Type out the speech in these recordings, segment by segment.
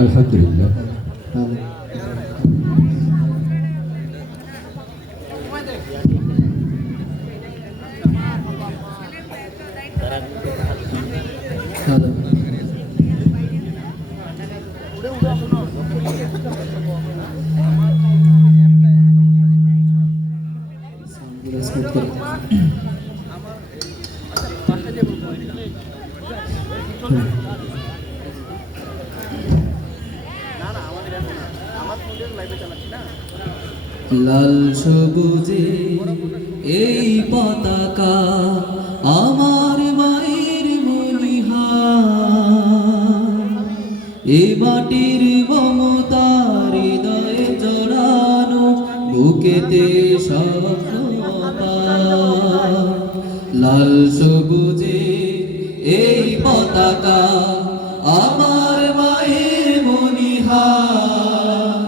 আলহামদুলিল্লাহ। লাল সবুজে এই পতাকা আমার মায়ের মনিহার, এ মাটির মমতার হৃদয়ে জড়ানো বুকেতে স্বপ্ন পায়। লাল সবুজে এই পতাকা আমার মায়ের মনিহার,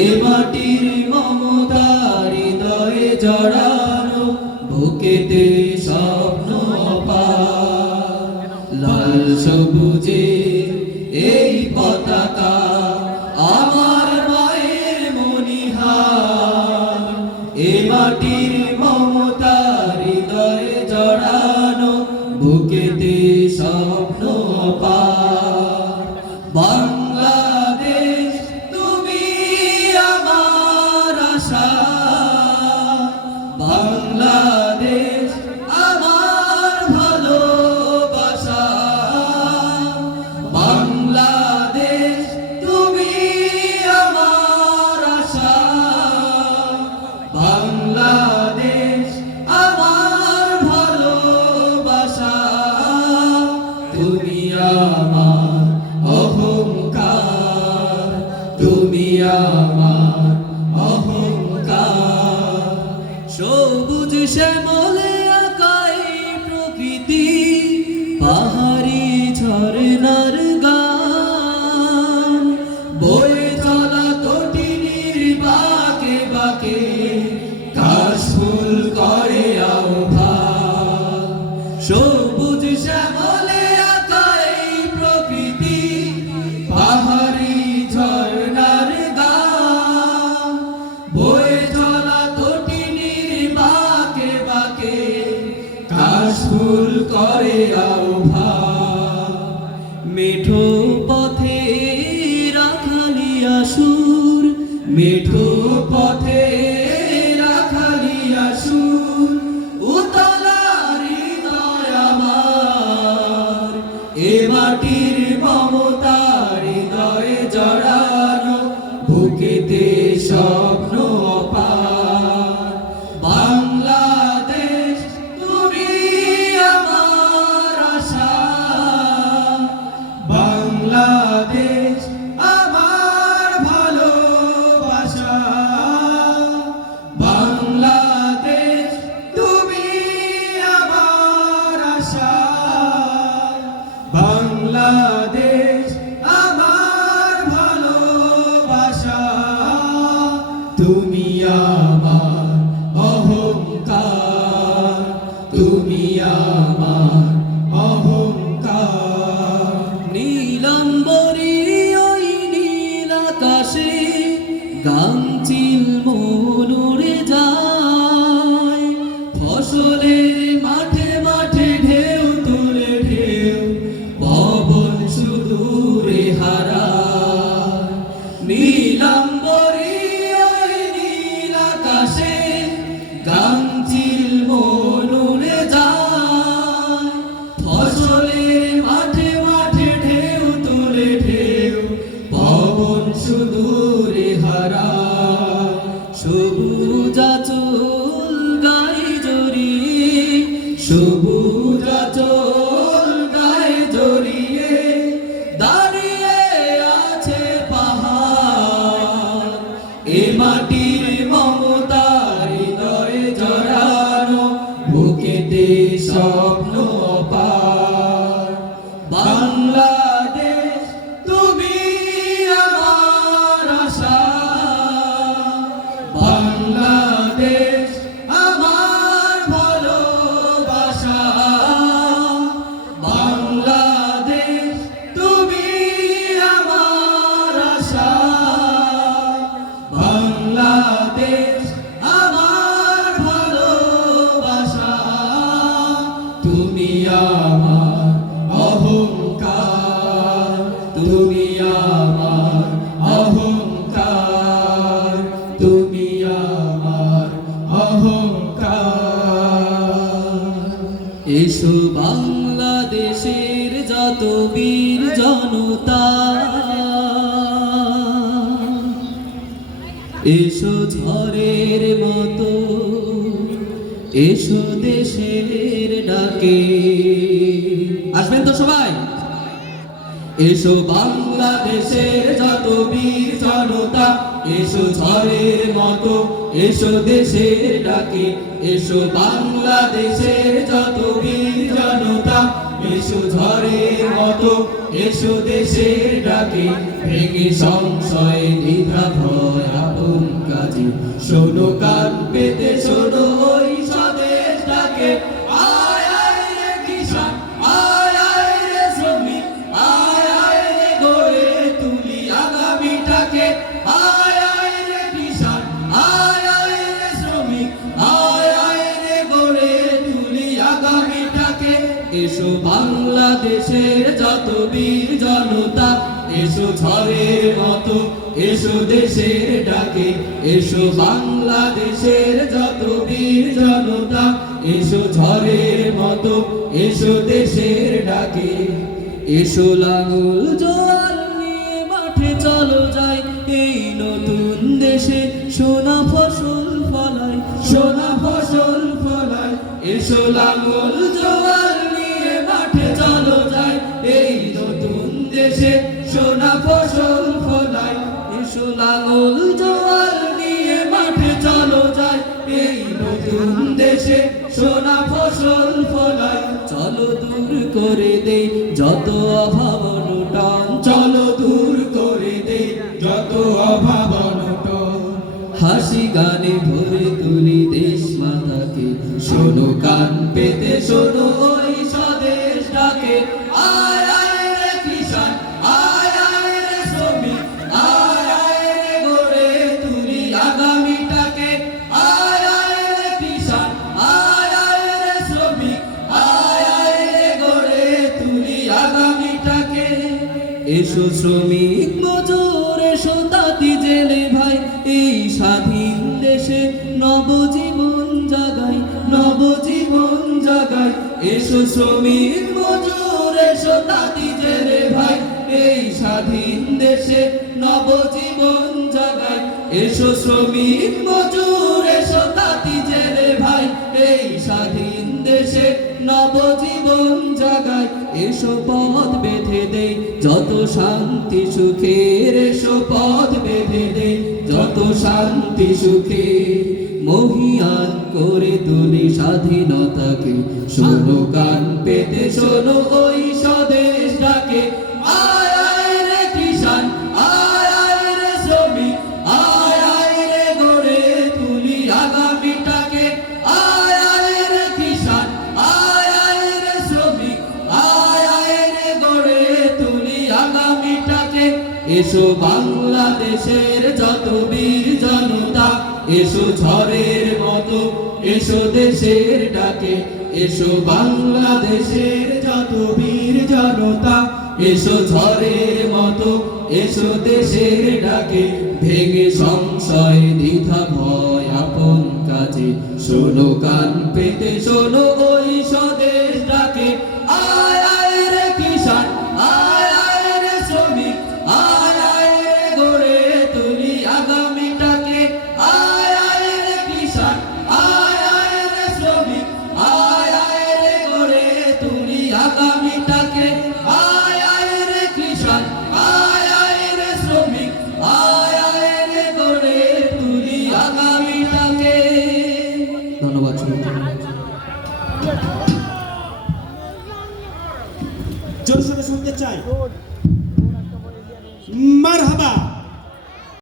এ মাটির মমতার হৃদয়ে জড়ানো বুকেতে স্বপ্ন পায়। লাল সবুজে এই পতাকা আমার মায়ের মনিহার, এ মাটির মমতার হৃদয়ে জড়ানো বুকেতে স্বপ্ন পায়। বাংলাদেশ তুমি আমার আশা, বাংলাদেশ আমার ভালোবাসা, বাংলাদেশ তুমি আমার আশা, বাংলাদেশ আমার ভালোবাসা। তুমি আমার অহংকার, তুমি আমার অহংকার। সবুজ শ্যামলে আকাই প্রকৃতি, পাহাড়ি ঝরনার গান, বয়ে চলা তটিনীর বাঁকে বাঁকে কাশফুল করে আহ্বান। সবুজ শ্যামলে আকাই প্রকৃতি, পাহাড়ি ঝরনার গান, বয়ে চলা তটিনীর বাঁকে বাঁকে কাশফুল করে আহ্বান। মেঠো পথে রাখালিয়া সুর, মেঠো পথে রাখালিয়া সুর, উতলা হৃদয় আমার, এ মাটির মমতার হৃদয়ে জড়ানো বুকেতে স্বপ্ন পায়। বাংলাদেশ তুমি আমার আশা, বাংলাদেশ আমার ভালোবাসা, বাংলাদেশ তুমি আমার আশা, বাংলাদেশ আমার ভালোবাসা। তুমি আমার অহংকার, তুমি আমার অহংকার। নীলাম্বরী ওই নীল আকাশে গাংচিল মন উড়ে যায়, ফসলের মাঠে মাঠে ঢেউ তুলে ঢেউ পবন সুদূরে হারায়। নীলাম্বরী ওই নীল আকাশে গাংচিল মন উড়ে যায়, ফসলের মাঠে মাঠে ঢেউ তুলে ঢেউ পবন সুদূরে হারায়। সবুজ আঁচল গায়ে জড়িয়ে, সবুজ আঁচল গায়ে জড়িয়ে দাঁড়িয়ে আছে পাহাড়, এ মাটির মমতার হৃদয়ে জড়ানো বুকেতে স্বপ্ন পায়। বাংলাদেশ তুমি আমার এসো ঝড়ের মতো, এসো দেশের ডাকে। আসবেন তো সবাই? এসো বাংলাদেশের যত বীর জনতা, এসো ঝড়ের মতো, এসো দেশের ডাকে। এসো বাংলাদেশের যত বীর জনতা, এসো ঝড়ের মতো, এসো দেশের ডাকে। ভেঙে সংশয় দ্বিধা ভয় আপন কাজে, শোনো কান পেতে শোনো ওই স্বদেশ ডাকে। আয় আয় রে কিষান, আয় আয় রে শ্রমিক, আয় আয় রে গড়ে তুলি আগামীটাকে। আয় আয় রে কিষান, আয় আয় রে শ্রমিক, আয় আয় রে গড়ে তুলি আগামীটাকে। এসো বাংলাদেশের যত বীর জনতা, এসো ঝড়ের মতো, এসো দেশের ডাকে। এসো বাংলাদেশের যত বীর জনতা, এসো ঝড়ের মতো, এসো দেশের ডাকে। এসো লাঙল জোয়ার নিয়ে মাঠে চলো যাই, এই নতুন দেশে সোনা ফসল ফলাই, সোনা ফসল ফলাই। এসো লাঙল জোয়ার নিয়ে মাঠে চলো যাই, এই নতুন দেশে সোনা ফসল ফলাই। এসো লাঙল জোয়ার নিয়ে মাঠে চলো যাই, এই নতুন দেশে সোনা ফসল ফলাই। চলো দূর করে দেই যত অভাব অনটন, চলো দূর করে দেই যত অভাব অনটন। হাসি গানে ভরে তুলি দেশ মাতাকে, শোনো কান পেতে শোনো ওই স্বদেশ ডাকে। আয় আয় রে কিষান, আয় আয় রে শ্রমিক, আয় আয় রে গড়ে তুলি আগামীটাকে। আয় আয় রে কিষান, আয় আয় রে শ্রমিক, আয় আয় রে গড়ে তুলি আগামীটাকে। এসো শ্রমিক মজুর, এসো তাঁতি জেলে ভাই, এই স্বাধীন দেশে নবজীবন জাগাই, নবজীবন জাগাই। এসো শ্রমিক মজুর, এসো তাঁতি জেলে ভাই, এই স্বাধীন দেশে নবজীবন জাগাই। এসো শ্রমিক মজুর, এসো তাঁতি জেলে ভাই, এই স্বাধীন দেশে নবজীবন জাগাই। এসো পথ বেঁধে দেই যত শান্তি সুখের, এসো পথ বেঁধে দেই যত শান্তি সুখে। মহিয়ান করে তুলি স্বাধীনতাকে, শোনো কান পেতে শোনো ওই স্বদেশ ডাকে। আয় আয় রে কিষান, আয় আয় রে শ্রমিক, আয় আয় রে গড়ে তুলি আগামীটাকে। আয় আয় রে কিষান, আয় আয় রে শ্রমিক, আয় আয় রে গড়ে তুলি আগামীটাকে। এসো বাংলাদেশের যত বীর জনতা, এসো ঝড়ের মতো, এসো দেশের ডাকে। এসো বাংলাদেশের যত বীর জনতা, এসো ঝড়ের মতো, এসো দেশের ডাকে। ভেঙে সংশয় দ্বিধা ভয় আপন কাজে, শোনো কান পেতে শোনো ওই স্বদেশ ডাকে। আয় আয় রে কিষান, আয় আয় রে শ্রমিক, আয় আয় রে গড়ে তুলি আগামীটাকে। আয় আয় রে কিষান, আয় আয় রে শ্রমিক, আয় আয় রে গড়ে তুলি আগামীটাকে। আয় আয় রে কিষান, আয় আয় রে শ্রমিক, আয় আয় রে গড়ে তুলি আগামীটাকে। ধন্যবাদ। জোর সোরে শুনতে চাই।